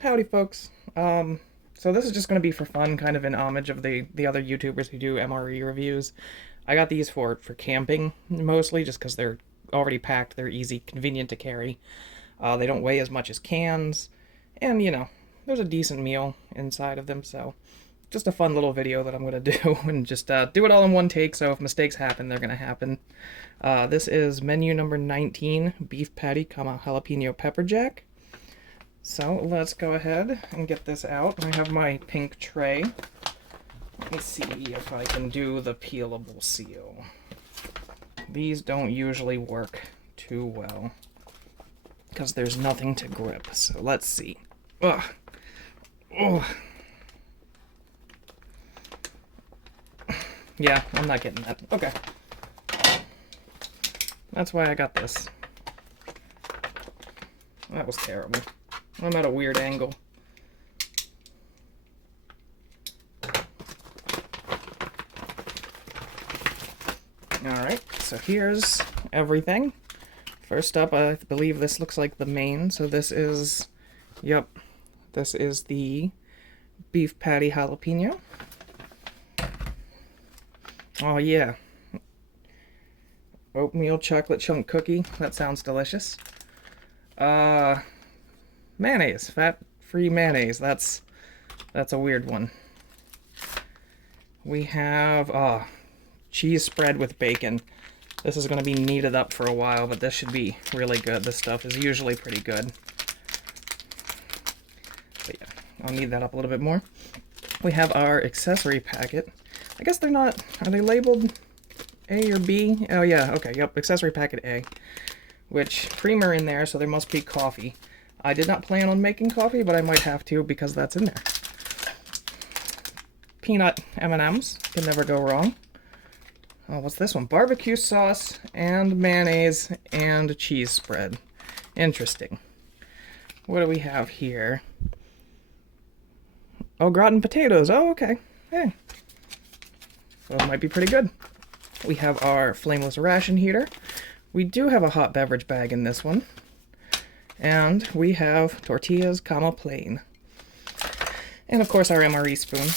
Howdy, folks. So this is just going to be for fun, kind of in homage of the other YouTubers who do MRE reviews. I got these for camping, mostly, just because they're already packed, they're easy, convenient to carry. They don't weigh as much as cans, and, there's a decent meal inside of them, so just a fun little video that I'm going to do, and just do it all in one take, so if mistakes happen, they're going to happen. This is menu number 19, beef patty, jalapeno pepper jack. So let's go ahead and get this out. I have my pink tray. Let me see if I can do the peelable seal. These don't usually work too well because there's nothing to grip. So let's see. Ugh. Ugh. Yeah, I'm not getting that. Okay. That's why I got this. That was terrible. I'm at a weird angle. Alright, so here's everything. First up, I believe this looks like the main. So this is, yep, this is the beef patty jalapeno. Oh yeah. Oatmeal chocolate chunk cookie. That sounds delicious. Mayonnaise, fat-free mayonnaise. That's a weird one. We have cheese spread with bacon. This is going to be kneaded up for a while, but this should be really good. This stuff is usually pretty good. But yeah, I'll knead that up a little bit more. We have our accessory packet. I guess they're not, are they labeled A or B? Oh yeah, okay, yep, accessory packet A. Which, creamer in there, so there must be coffee. I did not plan on making coffee, but I might have to because that's in there. Peanut M&Ms, can never go wrong. Oh, what's this one? Barbecue sauce and mayonnaise and cheese spread. Interesting. What do we have here? Oh, gratin potatoes. Oh, okay. Hey. So it might be pretty good. We have our flameless ration heater. We do have a hot beverage bag in this one. And we have tortillas, plain. And of course our MRE spoon.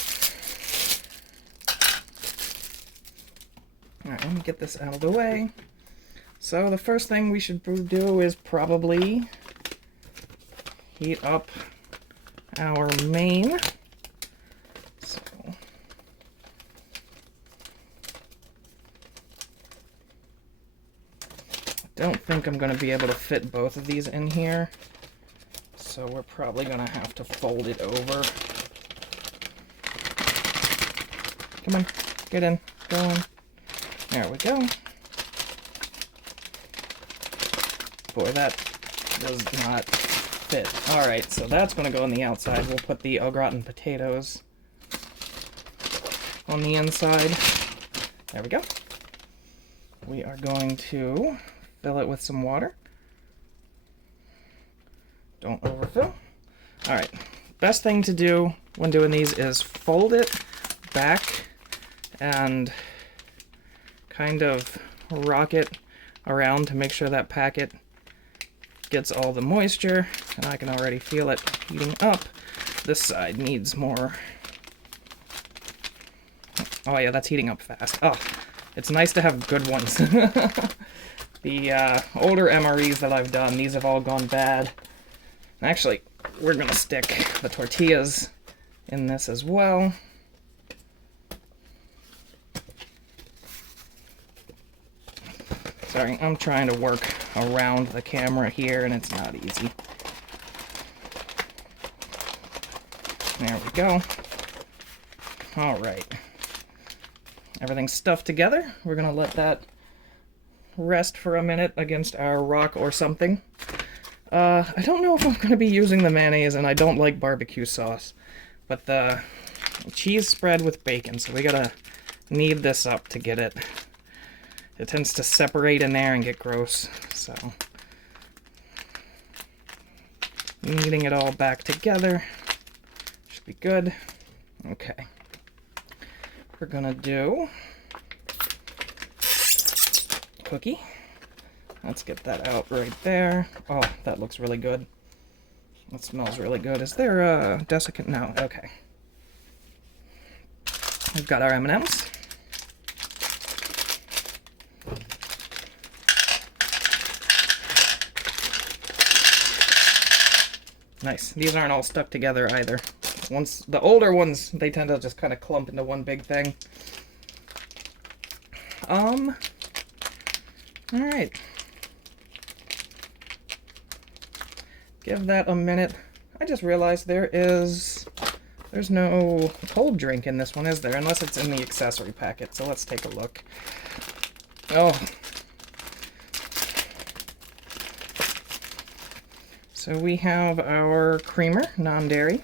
Alright, let me get this out of the way. So the first thing we should do is probably heat up our main. So don't think I'm going to be able to fit both of these in here, so we're probably going to have to fold it over. Come on, get in, go in. There we go. Boy, that does not fit. Alright, so that's going to go on the outside. We'll put the au gratin potatoes on the inside. There we go. We are going to fill it with some water. Don't overfill. Alright, best thing to do when doing these is fold it back and kind of rock it around to make sure that packet gets all the moisture, and I can already feel it heating up. This side needs more. Oh yeah, that's heating up fast. Oh, it's nice to have good ones. The older MREs that I've done, these have all gone bad. Actually, we're going to stick the tortillas in this as well. Sorry, I'm trying to work around the camera here, and it's not easy. There we go. Alright. Everything's stuffed together. We're going to let that rest for a minute against our rock or something. I don't know if I'm going to be using the mayonnaise, and I don't like barbecue sauce, but the cheese spread with bacon, so we gotta knead this up to get it. It tends to separate in there and get gross, so kneading it all back together should be good. Okay. We're gonna do cookie. Let's get that out right there. Oh, that looks really good. That smells really good. Is there a desiccant? No. Okay. We've got our M&Ms. Nice. These aren't all stuck together either. Once the older ones, they tend to just kind of clump into one big thing. All right. Give that a minute. I just realized there's no cold drink in this one, is there? Unless it's in the accessory packet. So let's take a look. Oh. So we have our creamer, non-dairy.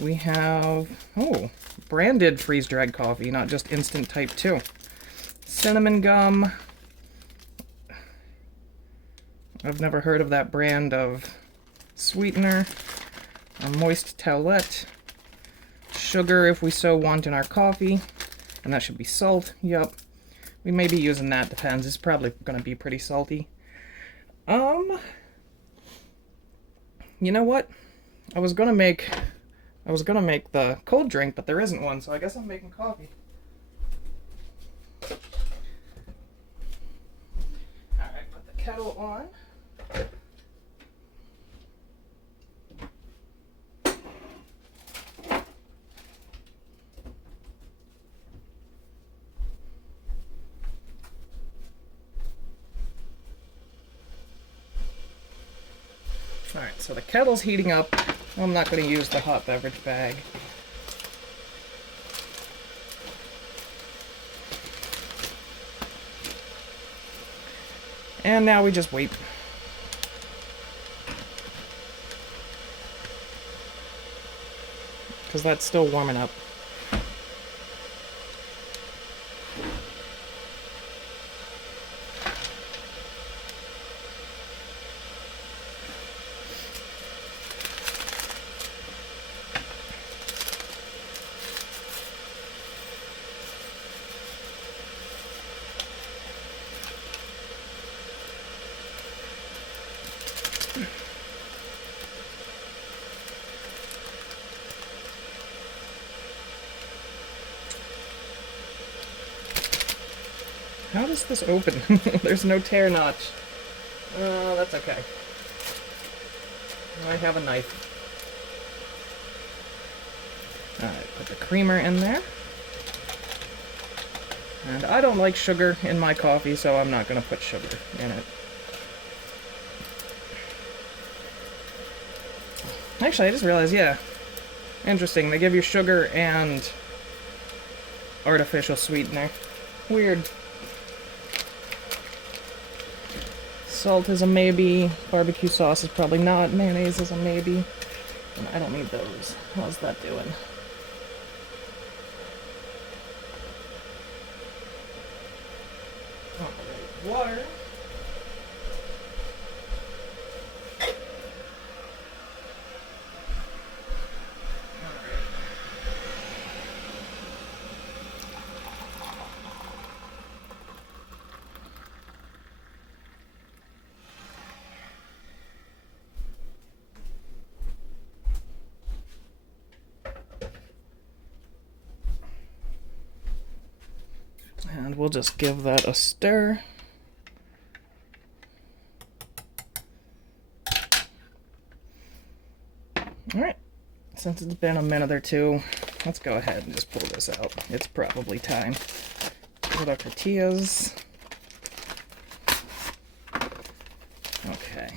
We have, branded freeze-dried coffee, not just instant type 2. Cinnamon gum. I've never heard of that brand of sweetener. Our moist towelette. Sugar, if we so want, in our coffee. And that should be salt. Yup. We may be using that, depends. It's probably going to be pretty salty. You know what? I was gonna make the cold drink, but there isn't one, so I guess I'm making coffee. Alright, put the kettle on. Alright, so the kettle's heating up. I'm not going to use the hot beverage bag. And now we just wait. Because that's still warming up. How does this open? There's no tear notch. That's okay. I have a knife. Alright, put the creamer in there. And I don't like sugar in my coffee, so I'm not going to put sugar in it. Actually, I just realized, yeah. Interesting, they give you sugar and artificial sweetener. Weird. Salt is a maybe. Barbecue sauce is probably not. Mayonnaise is a maybe. And I don't need those. How's that doing? Alright, water. And we'll just give that a stir. Alright, since it's been a minute or two, let's go ahead and just pull this out. It's probably time. Put our tortillas. Okay.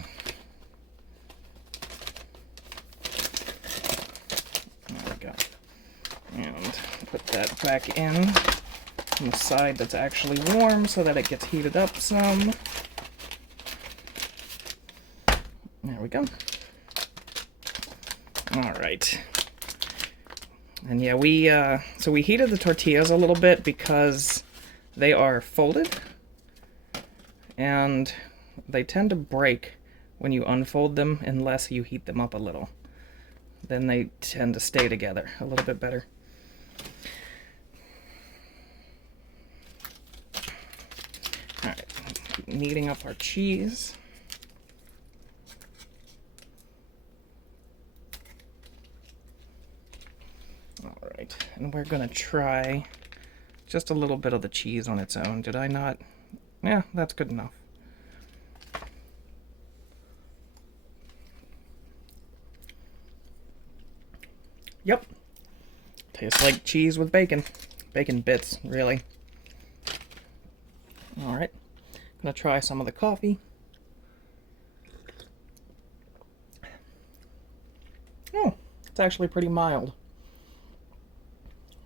There we go. And put that back in on the side that's actually warm so that it gets heated up some. There we go. All right. And yeah, so we heated the tortillas a little bit because they are folded and they tend to break when you unfold them unless you heat them up a little. Then they tend to stay together a little bit better. All right, keep kneading up our cheese. And we're gonna try just a little bit of the cheese on its own. Did I not? Yeah, that's good enough. Yep. Tastes like cheese with bacon. Bacon bits, really. Alright. Gonna try some of the coffee. Oh, it's actually pretty mild.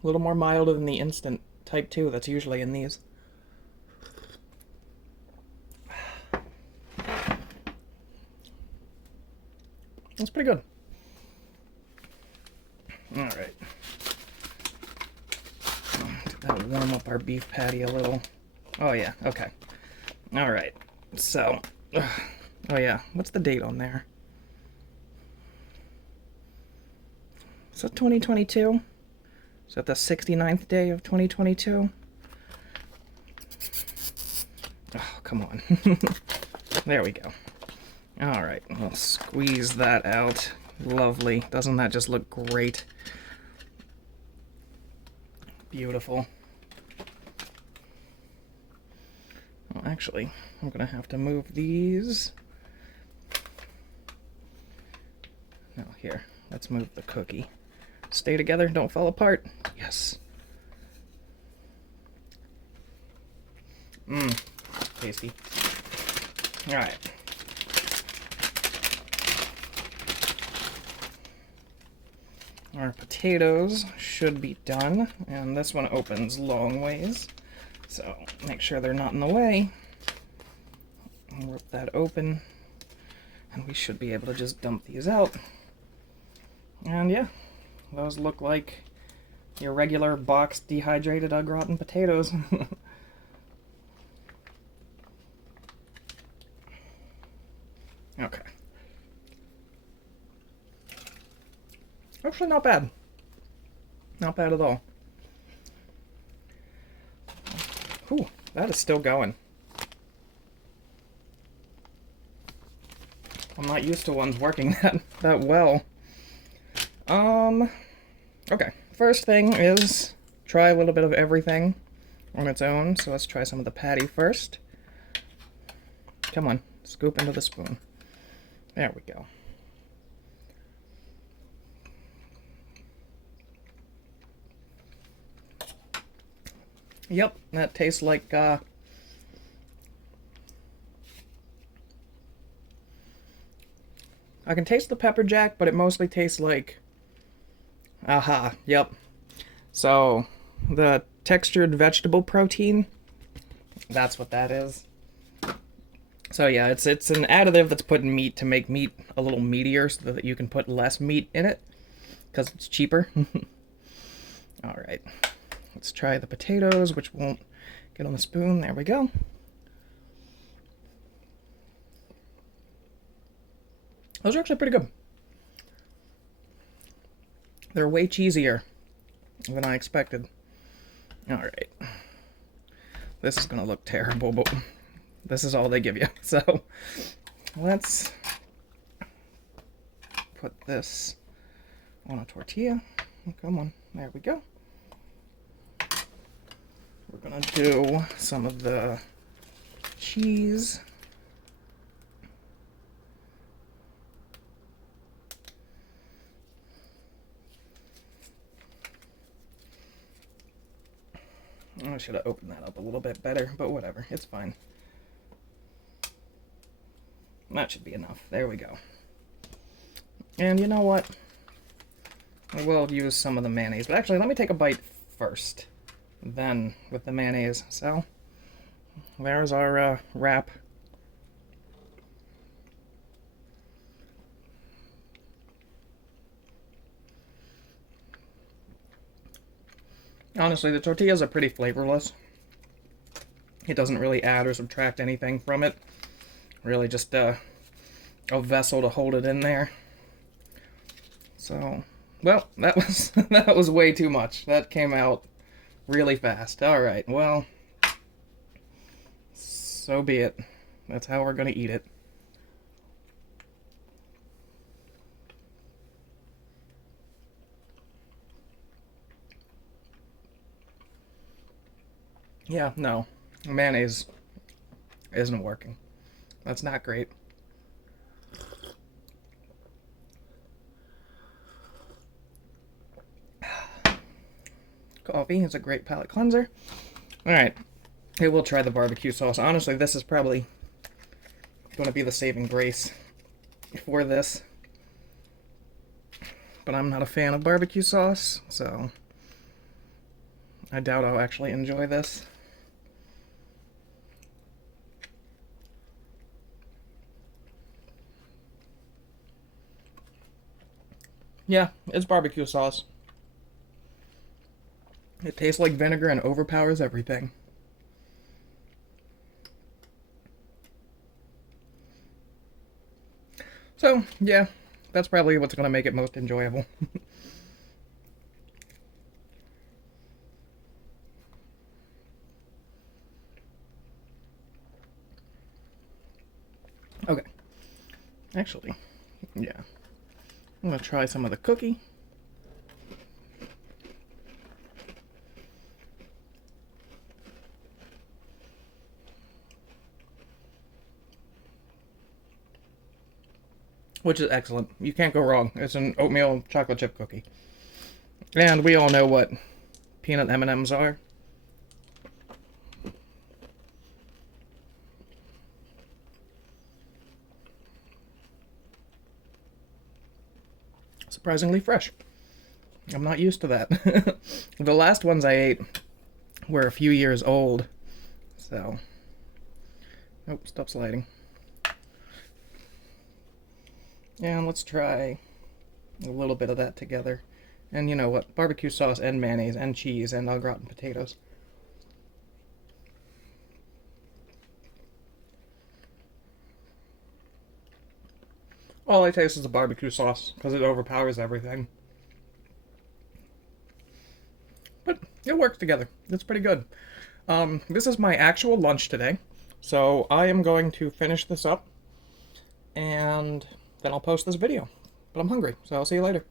A little more mild than the instant type 2 that's usually in these. That's pretty good. Alright. That'll warm up our beef patty a little. Oh yeah, okay. Alright, so... oh yeah, what's the date on there? Is that 2022? Is that the 69th day of 2022? Oh, come on. There we go. Alright, we'll squeeze that out. Lovely. Doesn't that just look great? Beautiful. Well, actually, I'm going to have to move these. Now, here, let's move the cookie. Stay together, don't fall apart. Yes. Mmm, tasty. Alright. Our potatoes should be done, and this one opens long ways, so make sure they're not in the way. I'll rip that open, and we should be able to just dump these out. And yeah, those look like your regular boxed dehydrated au gratin potatoes. Okay. Actually, not bad. Not bad at all. Ooh, that is still going. I'm not used to ones working that well. Okay. First thing is try a little bit of everything on its own. So let's try some of the patty first. Come on, scoop into the spoon. There we go. Yep, that tastes like, I can taste the pepper jack, but it mostly tastes like, aha, yep. So, the textured vegetable protein, that's what that is. So yeah, it's an additive that's put in meat to make meat a little meatier so that you can put less meat in it, because it's cheaper. Alright. Let's try the potatoes, which won't get on the spoon. There we go. Those are actually pretty good. They're way cheesier than I expected. Alright. This is going to look terrible, but this is all they give you. So, let's put this on a tortilla. Come on. There we go. We're going to do some of the cheese. I should have opened that up a little bit better, but whatever. It's fine. That should be enough. There we go. And you know what? I will use some of the mayonnaise, but actually let me take a bite first. Then with the mayonnaise. So there's our wrap. Honestly, the tortillas are pretty flavorless. It doesn't really add or subtract anything from it. Really just a vessel to hold it in there. So, well, that was that was way too much. That came out really fast. Alright, well, so be it. That's how we're going to eat it. Yeah, no. Mayonnaise isn't working. That's not great. Coffee is a great palate cleanser. Alright, I will try the barbecue sauce. Honestly, this is probably going to be the saving grace for this. But I'm not a fan of barbecue sauce, so I doubt I'll actually enjoy this. Yeah, it's barbecue sauce. It tastes like vinegar and overpowers everything. So, yeah, that's probably what's going to make it most enjoyable. Okay, actually, yeah. I'm going to try some of the cookie. Which is excellent. You can't go wrong. It's an oatmeal chocolate chip cookie. And we all know what peanut M&Ms are. Surprisingly fresh. I'm not used to that. The last ones I ate were a few years old. So, oh, stop sliding. And let's try a little bit of that together. And you know what? Barbecue sauce and mayonnaise and cheese and au gratin potatoes. All I taste is the barbecue sauce because it overpowers everything. But it works together. It's pretty good. This is my actual lunch today. So I am going to finish this up and then I'll post this video. But I'm hungry, so I'll see you later.